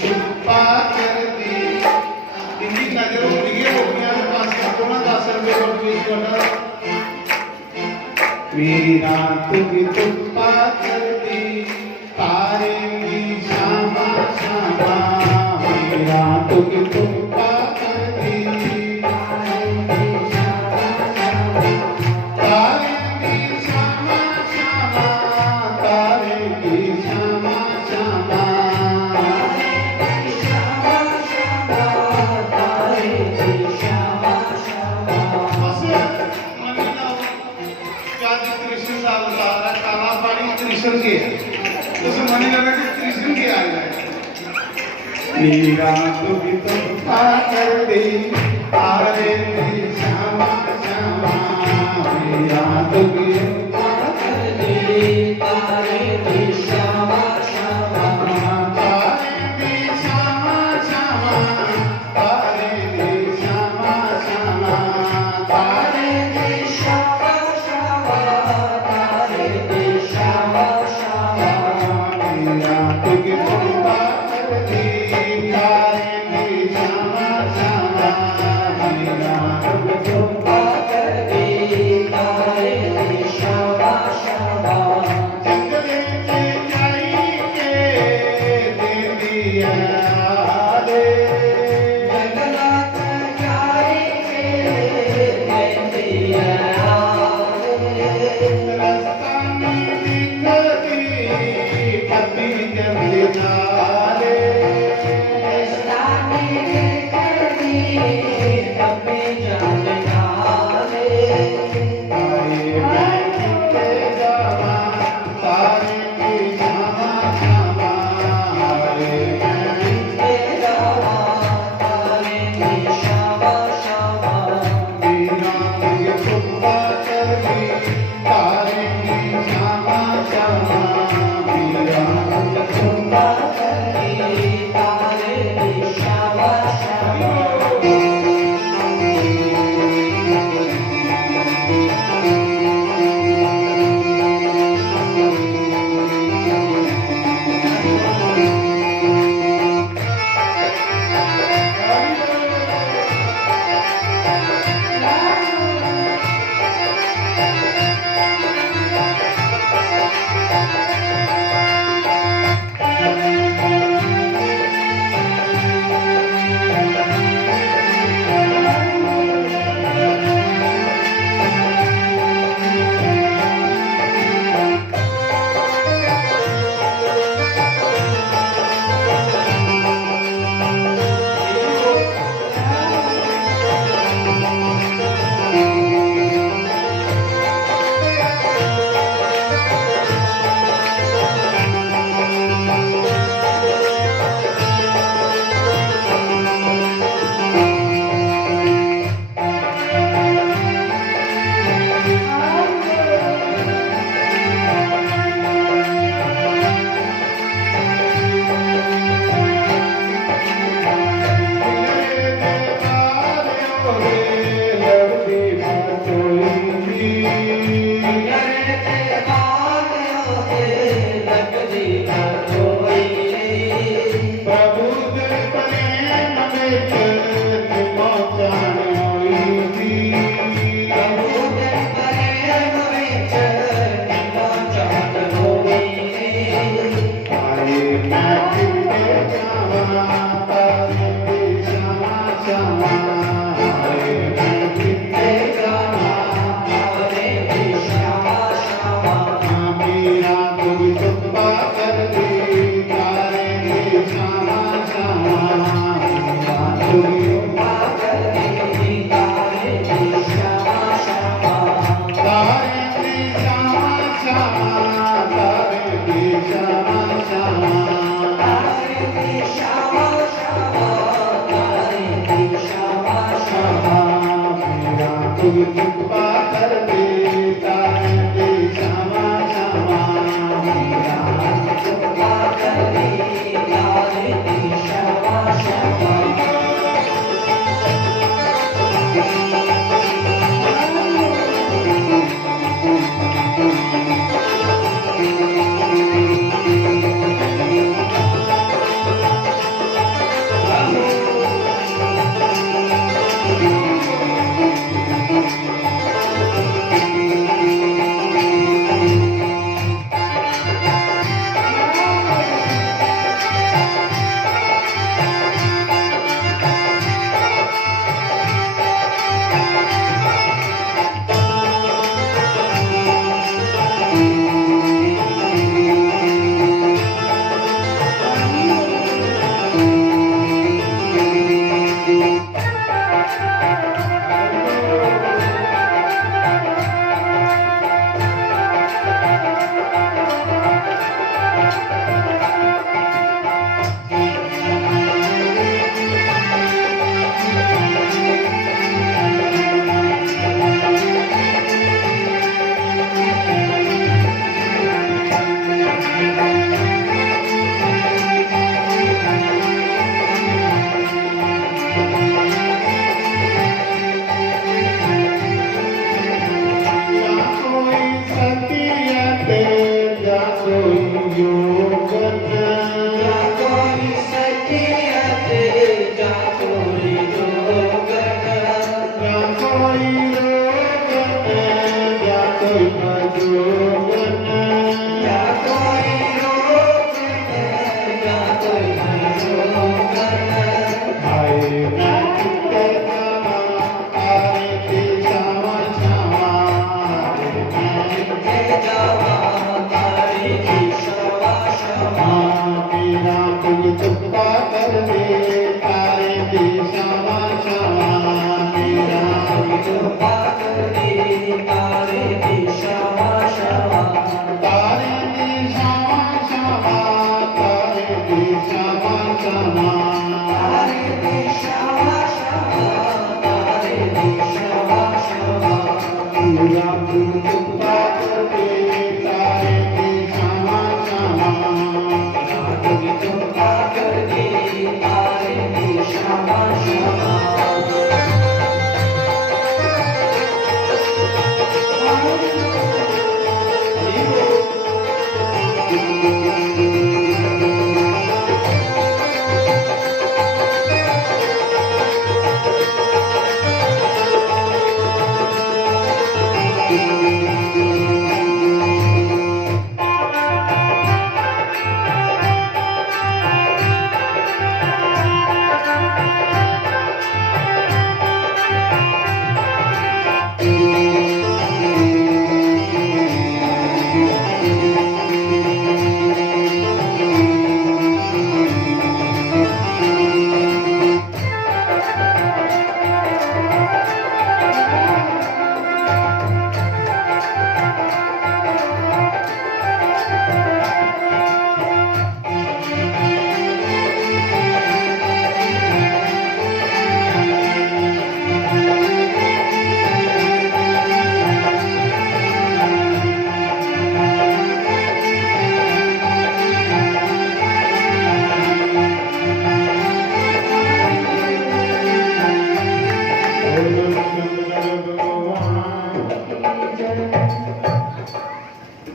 कृपा कर दी इंदी नजरों दिए होगियां ने पास कोना 10 रुपए और कोई कोना मेरा तुझे कृपा कर दी तारे की श्यामा श्यामा मेरा तुझे कृपा कर दी तारे की श्यामा श्यामा तारे की श्यामा श्यामा कृष्ण के उस मनी लगा के कृष्ण के आ जाए मेरा तुझे कृपा कर दे तारे की श्यामा श्यामा मेरा तुझे कृपा कर दे तारे की श्यामा श्यामा तारे की श्यामा श्यामा तारे की श्यामा श्यामा तारे की श्यामा श्यामा तारे की श्यामा श्यामा मेरा तुझे कृपा कर दे तारे की श्यामा श्यामा मेरा तुझे कृपा कर दे तारे की श्यामा श्यामा जंगले के जाई के दे दिया रे जंगला के जाई के दे दिया रे रास्ता में दिखती कभी जब जाले रास्ता में दिखती कभी जब जाले तारे मैं के जावा तारे की श्यामा श्यामा तारे मैं के जावा तारे की श्यामा श्यामा मेरा तुझे कृपा कर दी तारे की श्यामा श्यामा मेरा तुझे कृपा कर दी तारे की श्यामा श्यामा करते तारे दी शावा शावा मेरा कृपा करे तारे दी शावा शावा तारे दी शावा शावा तारे दी शावा शावा